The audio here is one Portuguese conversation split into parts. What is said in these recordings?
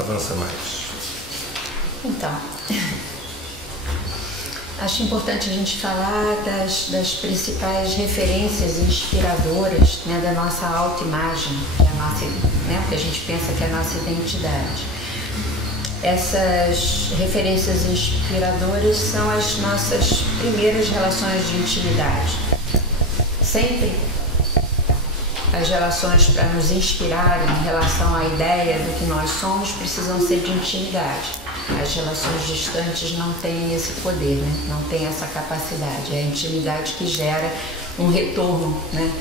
avança mais? Então, acho importante a gente falar das principais referências inspiradoras, né, da nossa autoimagem, que é a nossa, né, que a gente pensa que é a nossa identidade. Essas referências inspiradoras são as nossas primeiras relações de intimidade. Sempre as relações para nos inspirarem em relação à ideia do que nós somos precisam ser de intimidade. As relações distantes não têm esse poder, né? Não têm essa capacidade. É a intimidade que gera um retorno, né,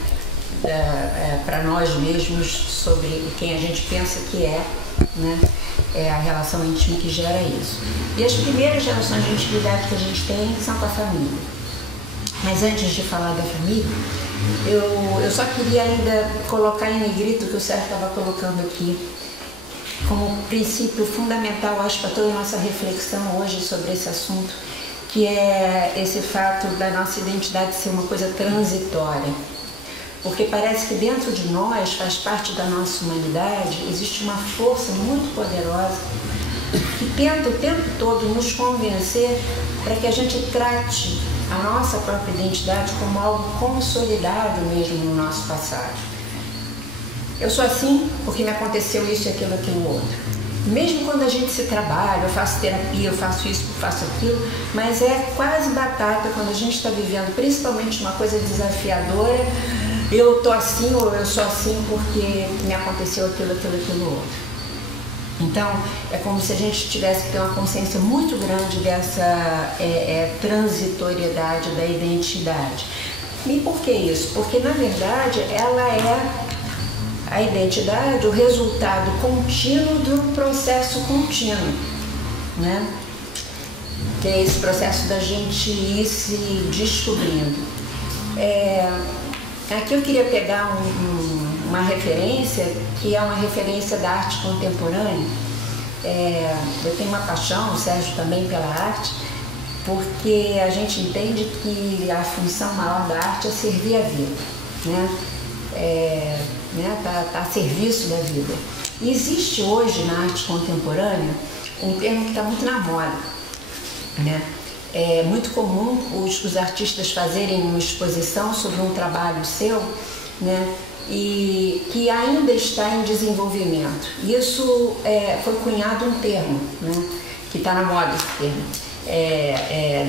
para nós mesmos sobre quem a gente pensa que é, né? É a relação íntima que gera isso. E as primeiras relações de intimidade que a gente tem são com a família. Mas antes de falar da família, eu só queria ainda colocar em negrito o que o Sérgio estava colocando aqui, como princípio fundamental, acho, para toda a nossa reflexão hoje sobre esse assunto, que é esse fato da nossa identidade ser uma coisa transitória. Porque parece que dentro de nós, faz parte da nossa humanidade, existe uma força muito poderosa que tenta o tempo todo nos convencer para que a gente trate a nossa própria identidade como algo consolidado mesmo no nosso passado. Eu sou assim porque me aconteceu isso e aquilo outro. Mesmo quando a gente se trabalha, eu faço terapia, eu faço isso, eu faço aquilo, mas é quase batata quando a gente está vivendo principalmente uma coisa desafiadora. Eu tô assim ou eu sou assim porque me aconteceu aquilo outro. Então, é como se a gente tivesse que ter uma consciência muito grande dessa transitoriedade da identidade. E por que isso? Porque, na verdade, ela é a identidade, o resultado contínuo do processo contínuo, né? Que é esse processo da gente ir se descobrindo. Aqui eu queria pegar uma referência, que é uma referência da arte contemporânea. Eu tenho uma paixão, o Sérgio também, pela arte, porque a gente entende que a função maior da arte é servir a vida, né? Tá a serviço da vida. E existe hoje na arte contemporânea um termo que está muito na moda, né? É muito comum os artistas fazerem uma exposição sobre um trabalho seu, né, e que ainda está em desenvolvimento. Isso foi cunhado um termo, né, que está na moda, esse termo,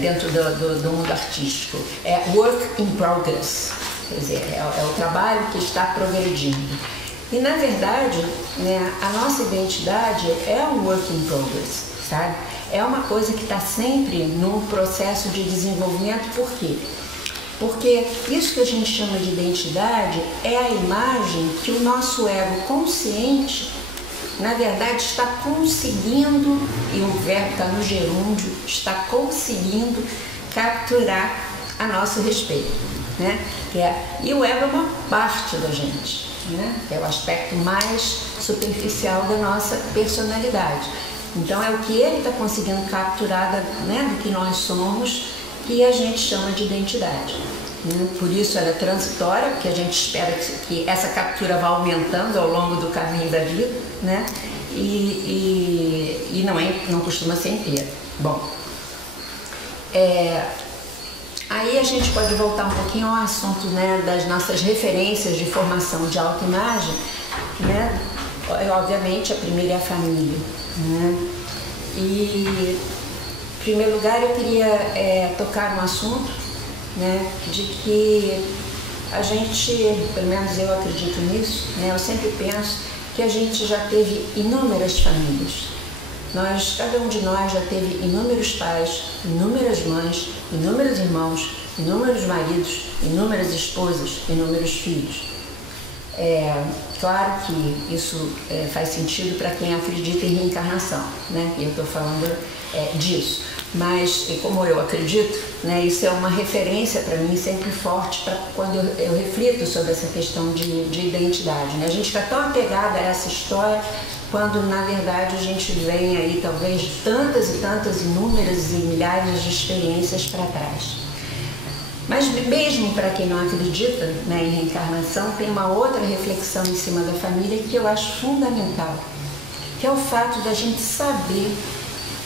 dentro do mundo artístico. É work in progress, quer dizer, é o trabalho que está progredindo. E, na verdade, né, a nossa identidade é um work in progress, sabe? É uma coisa que está sempre num processo de desenvolvimento. Por quê? Porque isso que a gente chama de identidade é a imagem que o nosso ego consciente, na verdade, está conseguindo, e o verbo está no gerúndio, está conseguindo capturar a nosso respeito, né? E o ego é uma parte da gente, né? Que é o aspecto mais superficial da nossa personalidade. Então é o que ele está conseguindo capturar do que nós somos, que a gente chama de identidade, né? Por isso ela é transitória, porque a gente espera que essa captura vá aumentando ao longo do caminho da vida, né? E não costuma ser inteira. Bom, aí a gente pode voltar um pouquinho ao assunto, né, das nossas referências de formação de autoimagem, né? Obviamente a primeira é a família, né? E em primeiro lugar eu queria tocar no assunto, né, de que a gente, pelo menos eu acredito nisso, né, eu sempre penso que a gente já teve inúmeras famílias. Cada um de nós já teve inúmeros pais, inúmeras mães, inúmeros irmãos, inúmeros maridos, inúmeras esposas, inúmeros filhos. Claro que isso faz sentido para quem acredita em reencarnação, né? Eu estou falando disso, mas como eu acredito, né, isso é uma referência para mim sempre forte para quando eu reflito sobre essa questão de identidade, né? A gente fica tão apegado a essa história quando na verdade a gente vem aí talvez tantas e tantas inúmeras e milhares de experiências para trás. Mas mesmo para quem não acredita, né, em reencarnação, tem uma outra reflexão em cima da família que eu acho fundamental, que é o fato da gente saber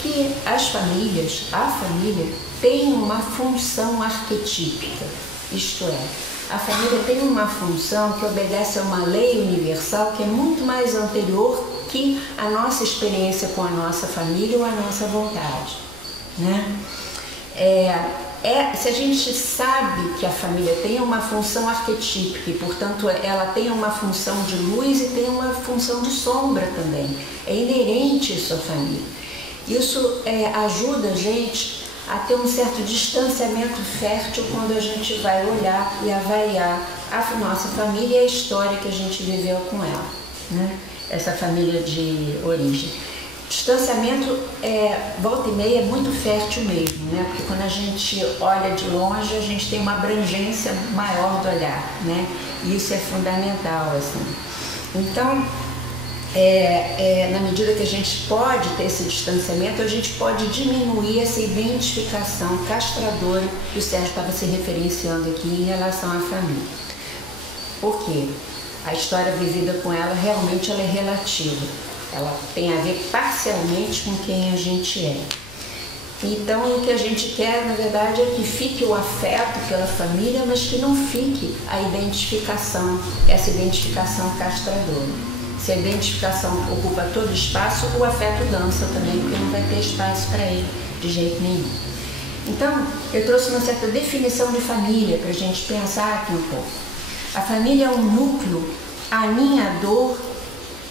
que a família tem uma função arquetípica, isto é, a família tem uma função que obedece a uma lei universal que é muito mais anterior que a nossa experiência com a nossa família ou a nossa vontade, né? Se a gente sabe que a família tem uma função arquetípica e, portanto, ela tem uma função de luz e tem uma função de sombra também, é inerente isso à família. Isso ajuda a gente a ter um certo distanciamento fértil quando a gente vai olhar e avaliar a nossa família e a história que a gente viveu com ela, né? Essa família de origem. Distanciamento, volta e meia, é muito fértil mesmo, né? Porque quando a gente olha de longe, a gente tem uma abrangência maior do olhar, né? E isso é fundamental, assim. Então, na medida que a gente pode ter esse distanciamento, a gente pode diminuir essa identificação castradora que o Sérgio estava se referenciando aqui em relação à família. Por quê? A história vivida com ela, realmente ela é relativa. Ela tem a ver parcialmente com quem a gente é. Então, o que a gente quer, na verdade, é que fique o afeto pela família, mas que não fique a identificação, essa identificação castradora. Se a identificação ocupa todo o espaço, o afeto dança também, porque não vai ter espaço para ele de jeito nenhum. Então, eu trouxe uma certa definição de família para a gente pensar aqui um pouco. A família é um núcleo aninhador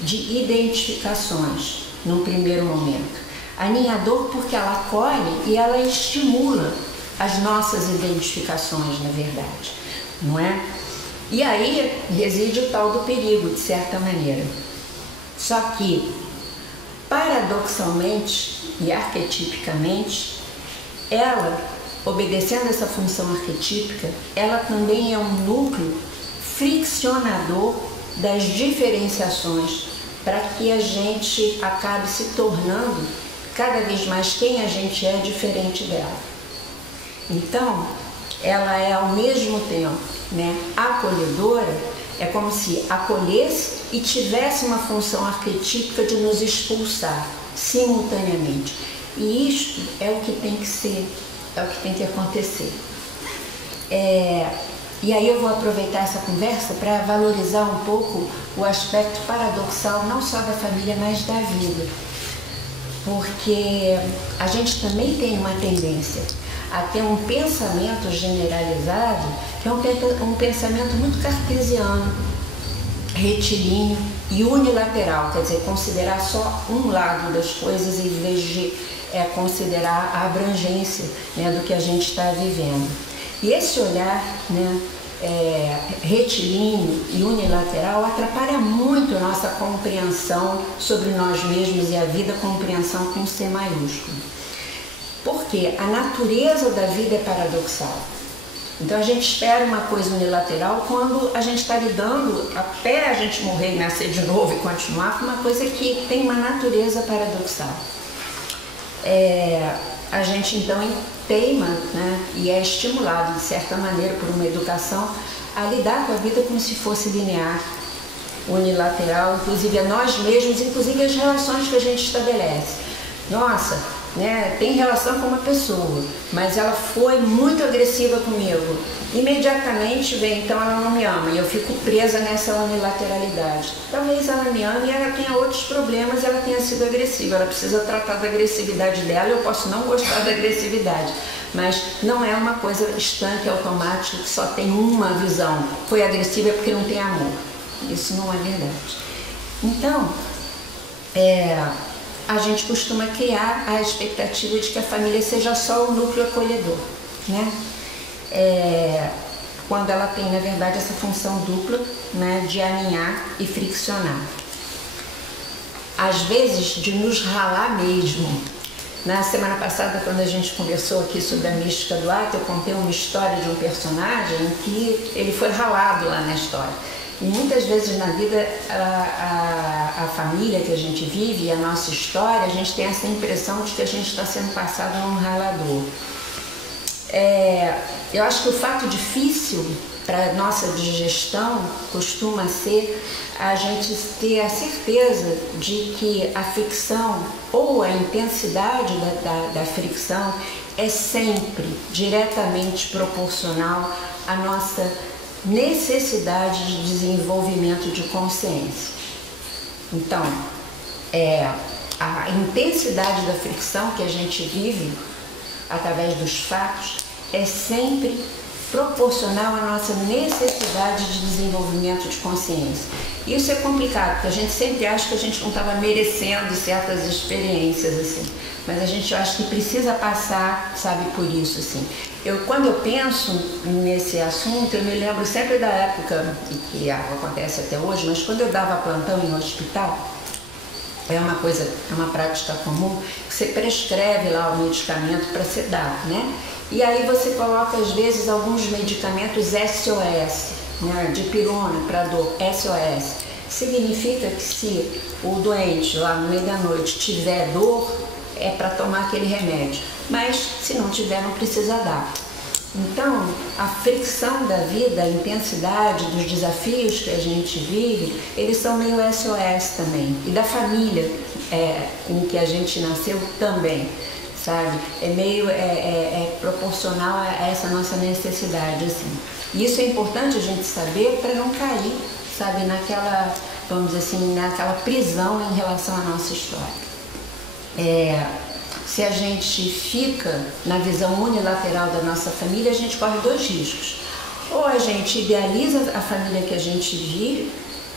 de identificações, num primeiro momento. Aninhador porque ela acolhe e ela estimula as nossas identificações, na verdade, não é? E aí reside o tal do perigo, de certa maneira. Só que, paradoxalmente e arquetipicamente, ela, obedecendo essa função arquetípica, ela também é um núcleo friccionador das diferenciações, para que a gente acabe se tornando cada vez mais quem a gente é diferente dela. Então, ela é ao mesmo tempo, né, acolhedora, é como se acolhesse e tivesse uma função arquetípica de nos expulsar simultaneamente. E isto é o que tem que ser, é o que tem que acontecer. E aí eu vou aproveitar essa conversa para valorizar um pouco o aspecto paradoxal, não só da família, mas da vida. Porque a gente também tem uma tendência a ter um pensamento generalizado, que é um pensamento muito cartesiano, retilíneo e unilateral, quer dizer, considerar só um lado das coisas em vez de considerar a abrangência, né, do que a gente está vivendo. E esse olhar, né, retilíneo e unilateral atrapalha muito a nossa compreensão sobre nós mesmos e a vida, compreensão com C maiúsculo. Porque a natureza da vida é paradoxal. Então a gente espera uma coisa unilateral quando a gente está lidando, até a gente morrer e nascer de novo e continuar, com uma coisa que tem uma natureza paradoxal. A gente então teima, né, e é estimulado de certa maneira por uma educação a lidar com a vida como se fosse linear, unilateral, inclusive a nós mesmos, inclusive as relações que a gente estabelece. Nossa, né, tem relação com uma pessoa, mas ela foi muito agressiva comigo. Imediatamente vem, então ela não me ama e eu fico presa nessa unilateralidade. Talvez ela me ame e ela tenha outros problemas, ela tenha sido agressiva, ela precisa tratar da agressividade dela, eu posso não gostar da agressividade, mas não é uma coisa estanque, automática, que só tem uma visão. Foi agressiva porque não tem amor. Isso não é verdade. Então, a gente costuma criar a expectativa de que a família seja só o núcleo acolhedor, né? Quando ela tem, na verdade, essa função dupla, né, de aninhar e friccionar. Às vezes, de nos ralar mesmo. Na semana passada, quando a gente conversou aqui sobre a mística do ato, eu contei uma história de um personagem em que ele foi ralado lá na história. E muitas vezes na vida, a família que a gente vive e a nossa história, a gente tem essa impressão de que a gente está sendo passado num ralador. Eu acho que o fato difícil para nossa digestão costuma ser a gente ter a certeza de que a fricção ou a intensidade da fricção é sempre diretamente proporcional à nossa necessidade de desenvolvimento de consciência. Então, a intensidade da fricção que a gente vive através dos fatos é sempre proporcional à nossa necessidade de desenvolvimento de consciência. Isso é complicado, porque a gente sempre acha que a gente não estava merecendo certas experiências, assim, mas a gente acha que precisa passar, sabe, por isso, assim. Quando eu penso nesse assunto, eu me lembro sempre da época, que acontece até hoje, mas quando eu dava plantão em um hospital, é uma prática comum, que você prescreve lá o medicamento para ser dado, né? E aí você coloca, às vezes, alguns medicamentos SOS, né? Dipirona para dor, SOS. Significa que se o doente lá no meio da noite tiver dor, é para tomar aquele remédio. Mas se não tiver, não precisa dar. Então, a fricção da vida, a intensidade dos desafios que a gente vive, eles são meio SOS também. E da família em que a gente nasceu também, sabe? É proporcional a essa nossa necessidade, assim. E isso é importante a gente saber para não cair, sabe, naquela, vamos dizer assim, naquela prisão em relação à nossa história. Se a gente fica na visão unilateral da nossa família, a gente corre dois riscos. Ou a gente idealiza a família que a gente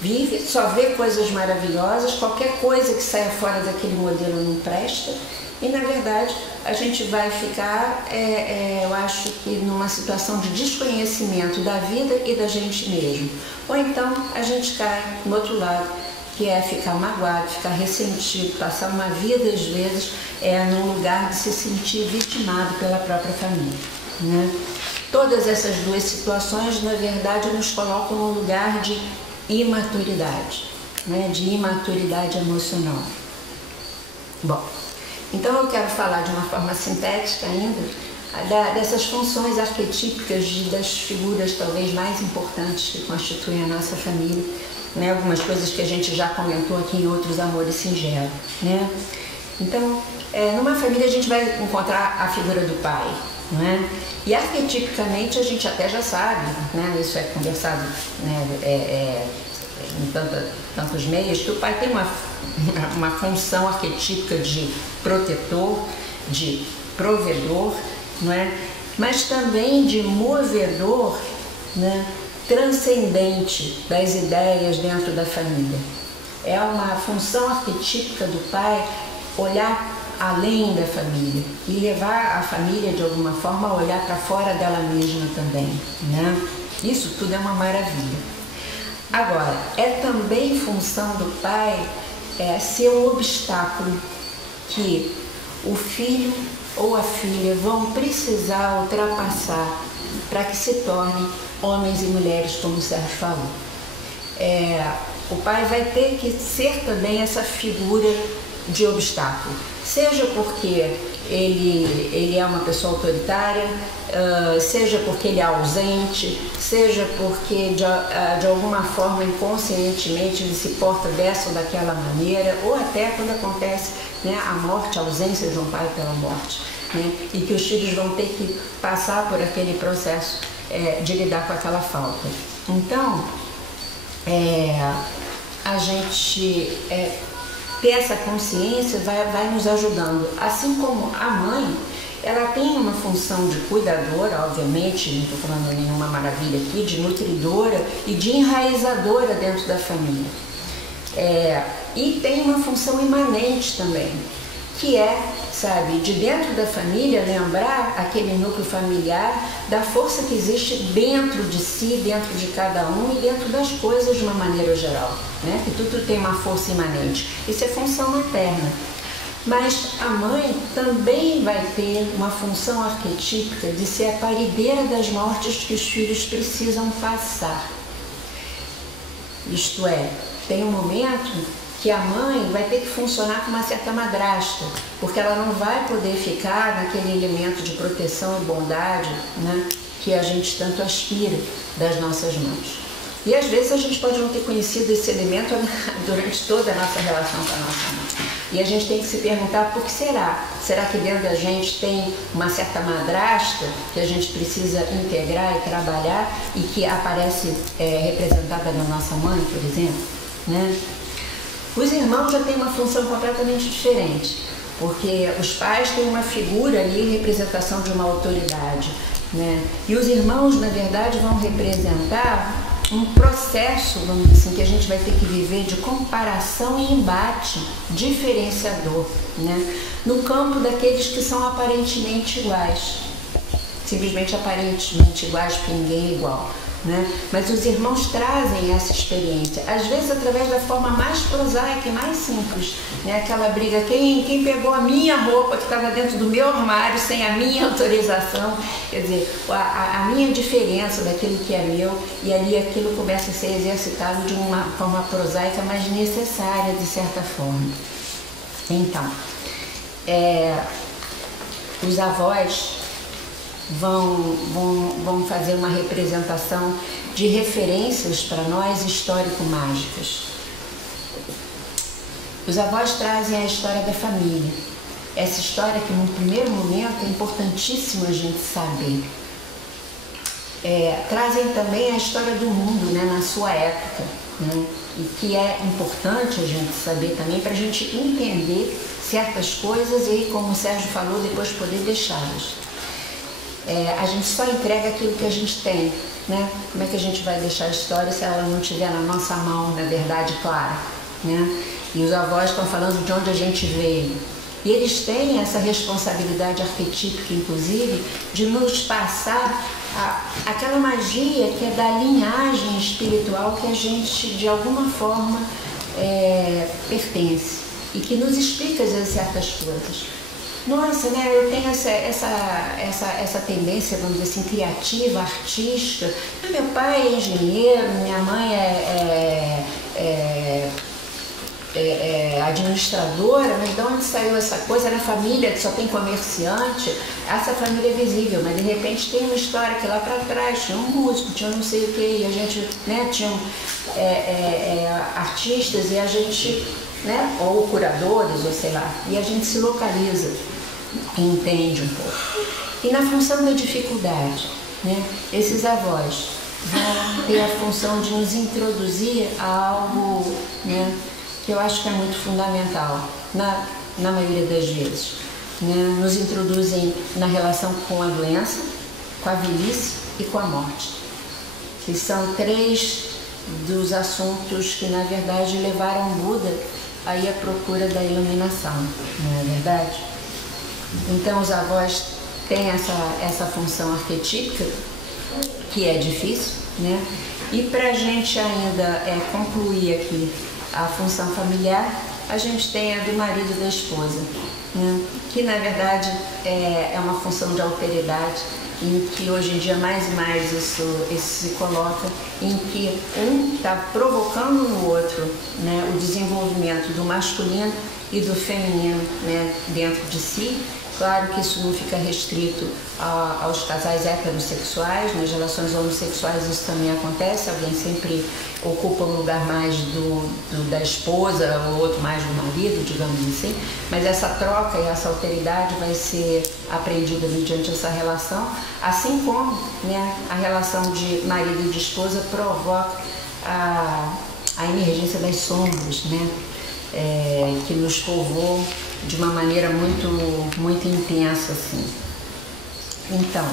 vive, só vê coisas maravilhosas, qualquer coisa que saia fora daquele modelo não presta, e na verdade a gente vai ficar, eu acho que numa situação de desconhecimento da vida e da gente mesmo. Ou então a gente cai no outro lado, que é ficar magoado, ficar ressentido, passar uma vida, às vezes, num lugar de se sentir vitimado pela própria família, né? Todas essas duas situações, na verdade, nos colocam num lugar de imaturidade, né? De imaturidade emocional. Bom, então eu quero falar de uma forma sintética ainda dessas funções arquetípicas das figuras talvez mais importantes que constituem a nossa família, né? Algumas coisas que a gente já comentou aqui em outros Amores Singelos, né? Então, numa família a gente vai encontrar a figura do pai, não é? E arquetipicamente a gente até já sabe, né? Isso é conversado, né? Em tantos meios, que o pai tem uma função arquetípica de protetor, de provedor, não é? Mas também de movedor, né? Transcendente das ideias dentro da família. É uma função arquetípica do pai olhar além da família e levar a família de alguma forma a olhar para fora dela mesma também, né? Isso tudo é uma maravilha. Agora, é também função do pai ser um obstáculo que o filho ou a filha vão precisar ultrapassar para que se tornem homens e mulheres, como o Sérgio falou. O pai vai ter que ser também essa figura de obstáculo, seja porque ele é uma pessoa autoritária, seja porque ele é ausente, seja porque de alguma forma inconscientemente ele se porta dessa ou daquela maneira, ou até quando acontece, né, a morte, a ausência de um pai pela morte, né, e que os filhos vão ter que passar por aquele processo de lidar com aquela falta. Então, a gente ter essa consciência vai nos ajudando. Assim como a mãe, ela tem uma função de cuidadora, obviamente, não estou falando nenhuma maravilha aqui, de nutridora e de enraizadora dentro da família. E tem uma função imanente também, que sabe, de dentro da família, lembrar aquele núcleo familiar da força que existe dentro de si, dentro de cada um e dentro das coisas de uma maneira geral, né? Que tudo tem uma força imanente. Isso é função materna. Mas a mãe também vai ter uma função arquetípica de ser a parideira das mortes que os filhos precisam passar. Isto é, tem um momento que a mãe vai ter que funcionar como uma certa madrasta, porque ela não vai poder ficar naquele elemento de proteção e bondade, né, que a gente tanto aspira das nossas mãos. E às vezes a gente pode não ter conhecido esse elemento durante toda a nossa relação com a nossa mãe. E a gente tem que se perguntar por que será? Será que dentro da gente tem uma certa madrasta que a gente precisa integrar e trabalhar e que aparece representada na nossa mãe, por exemplo? Né? Os irmãos já têm uma função completamente diferente, porque os pais têm uma figura ali, representação de uma autoridade, né? E os irmãos, na verdade, vão representar um processo, vamos dizer assim, que a gente vai ter que viver de comparação e embate diferenciador, né? No campo daqueles que são aparentemente iguais, simplesmente aparentemente iguais, porque ninguém é igual, né? Mas os irmãos trazem essa experiência, às vezes através da forma mais prosaica e mais simples, né? Aquela briga, quem pegou a minha roupa que estava dentro do meu armário sem a minha autorização, quer dizer, a minha diferença daquilo que é meu, e ali aquilo começa a ser exercitado de uma forma prosaica, mas necessária de certa forma. Então, os avós vão fazer uma representação de referências para nós histórico-mágicas. Os avós trazem a história da família, essa história que no primeiro momento é importantíssimo a gente saber. Trazem também a história do mundo, né, na sua época, né, e que é importante a gente saber também para a gente entender certas coisas e, como o Sérgio falou, depois poder deixá-las. A gente só entrega aquilo que a gente tem, né? Como é que a gente vai deixar a história se ela não estiver na nossa mão, na verdade, clara, né? E os avós estão falando de onde a gente veio. E eles têm essa responsabilidade arquetípica, inclusive, de nos passar aquela magia que é da linhagem espiritual que a gente, de alguma forma, pertence e que nos explica, às vezes, certas coisas. Nossa, né, eu tenho essa tendência, vamos dizer assim, criativa, artística. Meu pai é engenheiro, minha mãe é administradora, mas de onde saiu essa coisa? Na família que só tem comerciante, essa família é visível, mas de repente tem uma história que lá para trás tinha um músico, tinha não sei o que, e a gente, né, tinha artistas e a gente, né, ou curadores, ou sei lá, e a gente se localiza. Entende um pouco. E na função da dificuldade, né, esses avós vão ter a função de nos introduzir a algo, né, que eu acho que é muito fundamental na maioria das vezes, né, nos introduzem na relação com a doença, com a velhice e com a morte, que são três dos assuntos que na verdade levaram Buda aí à procura da iluminação, não é verdade? Então os avós têm essa função arquetípica, que é difícil, né? E para a gente ainda concluir aqui a função familiar, a gente tem a do marido e da esposa, né? Que na verdade é uma função de alteridade, em que hoje em dia mais e mais isso se coloca, em que um está provocando no outro, né, o desenvolvimento do masculino e do feminino, né, dentro de si. Claro que isso não fica restrito aos casais heterossexuais, nas relações homossexuais isso também acontece, alguém sempre ocupa um lugar mais da esposa, o outro mais do marido, digamos assim, mas essa troca e essa alteridade vai ser aprendida mediante essa relação, assim como, né, a relação de marido e de esposa provoca a emergência das sombras, né, que nos povoam de uma maneira muito, muito intensa, assim. Então,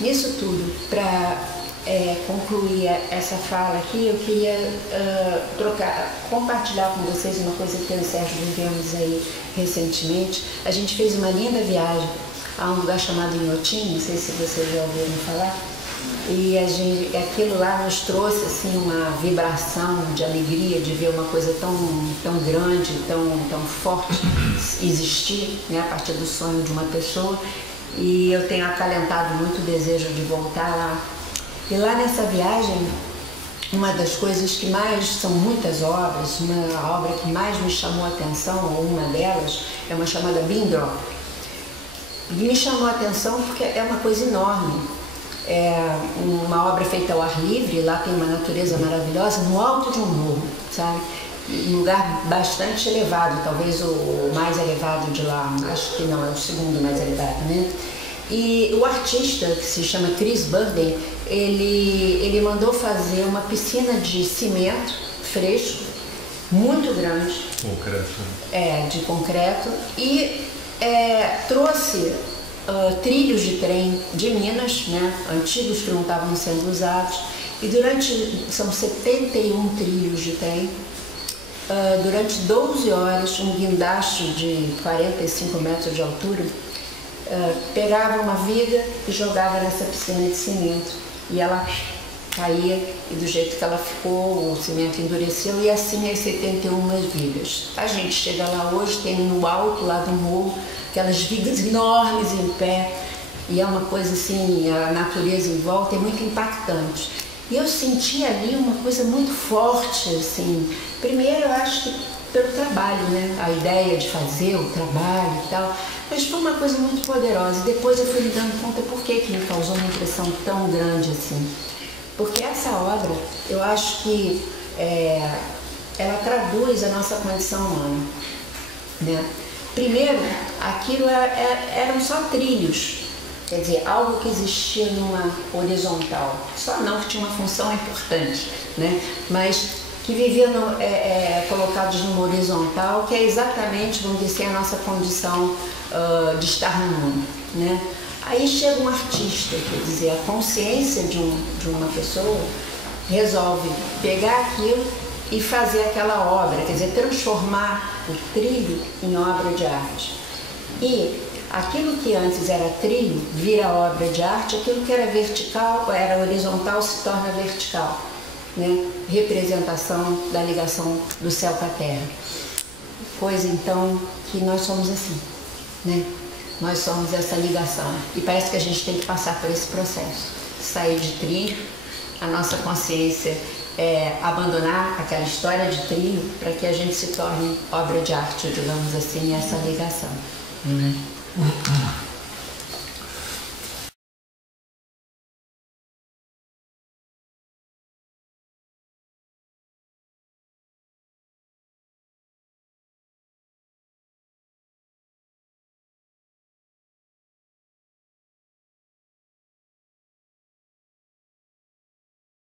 nisso tudo, para concluir essa fala aqui, eu queria compartilhar com vocês uma coisa que eu e o Sérgio vivemos aí recentemente. A gente fez uma linda viagem a um lugar chamado Inhotim, não sei se vocês já ouviram falar, e aquilo lá nos trouxe assim uma vibração de alegria de ver uma coisa tão grande, tão forte existir, né, a partir do sonho de uma pessoa, e eu tenho acalentado muito o desejo de voltar lá. E lá nessa viagem uma das coisas que mais, são muitas obras, uma obra que mais me chamou a atenção, ou uma delas, é uma chamada Bindrop. E me chamou a atenção porque é uma coisa enorme. É uma obra feita ao ar livre, lá tem uma natureza maravilhosa, no alto de um morro, sabe? Um lugar bastante elevado, talvez o mais elevado de lá, acho que não, é o segundo mais elevado, né? E o artista, que se chama Chris Burden, ele mandou fazer uma piscina de cimento fresco, muito grande. Concreto. De concreto, e trouxe trilhos de trem de Minas, né, antigos que não estavam sendo usados, e são 71 trilhos de trem, durante 12 horas, um guindaste de 45 metros de altura, pegava uma viga e jogava nessa piscina de cimento, e ela caía, e do jeito que ela ficou, o cimento endureceu, e assim as 71 vigas. A gente chega lá hoje, tem no alto lá do morro, aquelas vigas enormes em pé, e é uma coisa assim, a natureza em volta é muito impactante. E eu senti ali uma coisa muito forte, assim, primeiro eu acho que pelo trabalho, né, a ideia de fazer o trabalho e tal, mas foi uma coisa muito poderosa. E depois eu fui me dando conta por que me causou uma impressão tão grande assim. Porque essa obra, eu acho que ela traduz a nossa condição humana, né? Primeiro, aquilo eram só trilhos, quer dizer, algo que existia numa horizontal, só não que tinha uma função importante, né? Mas que viviam colocados numa horizontal, que é exatamente, vamos dizer, a nossa condição de estar no mundo, né? Aí chega um artista, quer dizer, a consciência de uma pessoa resolve pegar aquilo e fazer aquela obra, quer dizer, transformar o trilho em obra de arte. E aquilo que antes era trilho vira obra de arte, aquilo que era vertical, era horizontal, se torna vertical, né? Representação da ligação do céu com a terra. Coisa então que nós somos assim, né? Nós somos essa ligação e parece que a gente tem que passar por esse processo, sair de trilho, a nossa consciência abandonar aquela história de trilho para que a gente se torne obra de arte, digamos assim, essa ligação.